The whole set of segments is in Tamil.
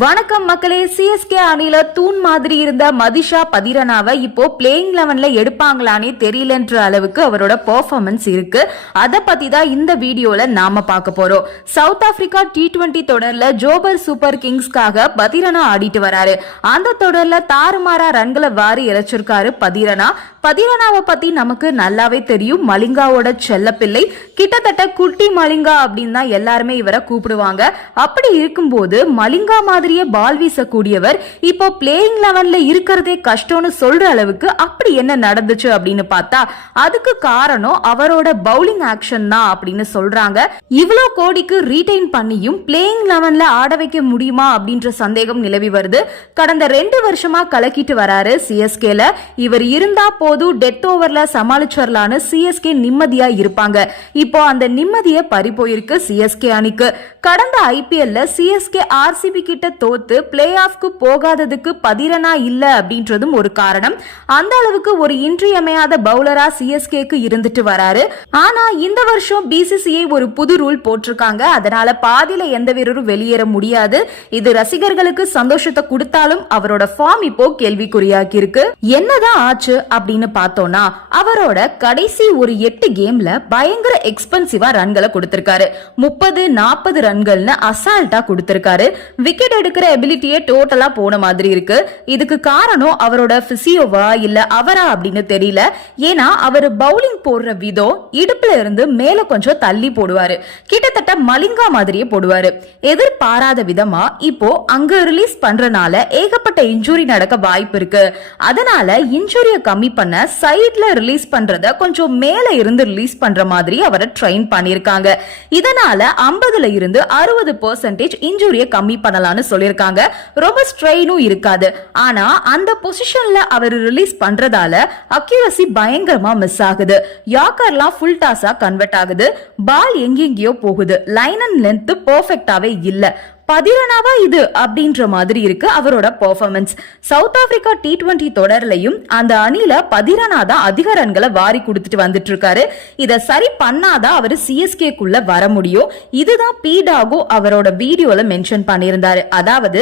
வணக்கம் மக்களே சிஎஸ்கே அணில தூண் மாதிரி இருந்த மதிஷா பதிரனாவை இப்போ பிளேயிங் லெவன்ல எடுப்பாங்களானே தெரியலன்ற அளவுக்கு அவரோட பெர்ஃபார்மன்ஸ் இருக்கு. அதை பத்தி தான் இந்த வீடியோல நாம பார்க்க போறோம். சவுத் ஆப்பிரிக்கா டி டுவெண்டி தொடர்ல ஜோபர் சூப்பர் கிங்ஸ்க்காக பதிரனா ஆடிட்டு வராரு. அந்த தொடர்ல தாறுமாறா ரன்களை வாரி இறைச்சிருக்காரு பதிரனா. பதிரனாவை பத்தி நமக்கு நல்லாவே தெரியும். மலிங்காவோட செல்லப்பிள்ளை. கிட்டத்தட்ட குட்டி மலிங்கா அப்படின்னு தான் எல்லாருமே இவரை கூப்பிடுவாங்க. அப்படி இருக்கும்போது மலிங்கா மாதிரியே பால் வீசக்கூடியவர் இப்போ பிளேயிங் லெவன்ல இருக்கிறதே கஷ்டம்னு சொல்ற அளவுக்கு அப்படி என்ன நடந்துச்சு அப்படின்னு பார்த்தா அதுக்கு காரணம் அவரோட பவுலிங் ஆக்ஷன் தான் அப்படின்னு சொல்றாங்க. இவ்வளோ கோடிக்கு ரீடைன் பண்ணியும் பிளேயிங் லெவன்ல ஆட வைக்க முடியுமா அப்படின்ற சந்தேகம் நிலவி வருது. கடந்த ரெண்டு வருஷமா கலக்கிட்டு வராரு சிஎஸ்கேல இவர் இருந்தா போ போதும் டெத் ஓவர்ல சமாளிச்சிடலான்னு சிஎஸ்கே நிம்மதியா இருப்பாங்க. இப்போ அந்த நிம்மதியை பறி போயிருக்கு சிஎஸ்கே அணிக்கு. கடந்த ஐபிஎல்ல சிஎஸ்கே ஆர்சிபி கிட்ட தோத்து பிளே ஆஃப்க்கு போகாததுக்கு பதிரனா இல்ல அப்படின்றதும் ஒரு காரணம். அந்த அளவுக்கு ஒரு இன்றியமையாத பவுலரா சிஎஸ்கேக்கு இருந்துட்டு வராரு. ஆனா இந்த வருஷம் பிசிசிஐ ஒரு புது ரூல் போட்டிருக்காங்க. அதனால பாதியில எந்த வீரரும் வெளியேற முடியாது. இது ரசிகர்களுக்கு சந்தோஷத்தை கொடுத்தாலும் அவரோட ஃபார்ம் இப்போ கேள்விக்குறியாக்கி இருக்கு என்னதான் ஆச்சு அப்படின்னு பார்த்தோம்னா அவரோட கடைசி ஒரு எட்டு கேம்ல பயங்கர எக்ஸ்பென்சிவா ரன்களை கொடுத்திருக்காரு. முப்பது நாற்பது ரன்கள்னு அசால்ட்டா கொடுத்திருக்காரு. விக்கெட் எடுக்கிற எபிலிட்டியே டோட்டலா போன மாதிரி இருக்கு. இதுக்கு காரணம் அவரோட பிசியோவா இல்ல அவரா அப்படின்னு தெரியல. ஏன்னா அவர் பவுலிங் போடுற விதம் இடுப்புல இருந்து மேல கொஞ்சம் தள்ளி போடுவாரு. கிட்டத்தட்ட மலிங்கா மாதிரியே போடுவாரு. எதிர்பாராத விதமா இப்போ அங்க ரிலீஸ் பண்றனால ஏகப்பட்ட இன்ஜுரி நடக்க வாய்ப்பு இருக்கு. அதனால இன்ஜுரிய கம்மி பண்ண சைட்ல ரிலீஸ் பண்றத கொஞ்சம் மேல இருந்து ரிலீஸ் பண்ற மாதிரி அவரை ட்ரெயின் பண்ணிருக்காங்க இதனால ஐம்பதுல இருந்து அறுபது பெர்சன்டேஜ் இன்ஜுரிய கம்மி பண்ணலாம்னு சொல்லியிருக்காங்க. ரொம்ப ஸ்ட்ரெயினும் இருக்காது. ஆனா அந்த பொசிஷன்ல அவர் ரிலீஸ் பண்றதால அக்யூரசி பயங்கரமா மிஸ் ஆகுது. யாக்கர்லாம் ஃபுல் டாஸா கன்வெர்ட் ஆகுது. பால் எங்கெங்கேயோ போகுது. லைன் அண்ட் லென்த் பர்ஃபெக்டாவே இல்ல. பதிரனாவா இது அப்படின்ற மாதிரி இருக்கு அவரோட performance South Africa T twenty தொடர்லயும் அந்த அணில பதிரனா தான் அதிக ரன்களை வாரி கொடுத்துட்டு வந்துட்டு இருக்காரு இதை சரி பண்ணாதான் அவர் சிஎஸ்கேக்குள்ள வர முடியும். இதுதான் பீடாகோ அவரோட வீடியோல மென்ஷன் பண்ணியிருந்தாரு. அதாவது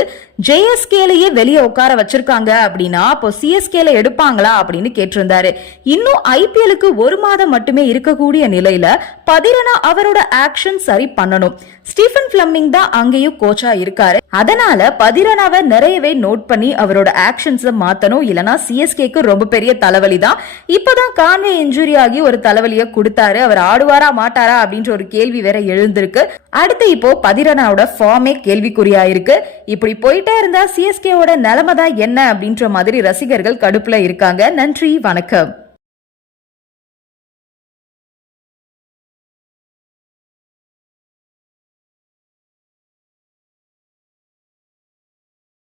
ஜேஎஸ்கேலயே வெளியே உட்கார வச்சிருக்காங்க அப்படின்னா அப்போ சிஎஸ்கேல எடுப்பாங்களா அப்படின்னு கேட்டிருந்தாரு. இன்னும் ஐபிஎலுக்கு ஒரு மாதம் மட்டுமே இருக்கக்கூடிய நிலையில பதிரனா அவரோட ஆக்ஷன் சரி பண்ணணும். ஸ்டீஃபன் பிளம்மிங் தான் அங்கேயும் கோச் கோச்சா இருக்காரு. அதனால பதிரனாவை நிறையவே நோட் பண்ணி அவரோட ஆக்ஷன்ஸ் மாத்தணும். இல்லனா சிஎஸ்கேக்கு ரொம்ப பெரிய தலைவலி தான் இப்பதான் கான்வே இன்ஜுரி ஆகி ஒரு தலைவலிய கொடுத்தாரு. அவர் ஆடுவாரா மாட்டாரா அப்படின்ற ஒரு கேள்வி வேற எழுந்திருக்கு. அடுத்து இப்போ பதிரனாவோட ஃபார்மே கேள்விக்குறியா இருக்கு இப்படி போயிட்டே இருந்தா சிஎஸ்கேவோட நிலைமை தான் என்ன அப்படின்ற மாதிரி ரசிகர்கள் கடுப்புல இருக்காங்க. நன்றி வணக்கம்.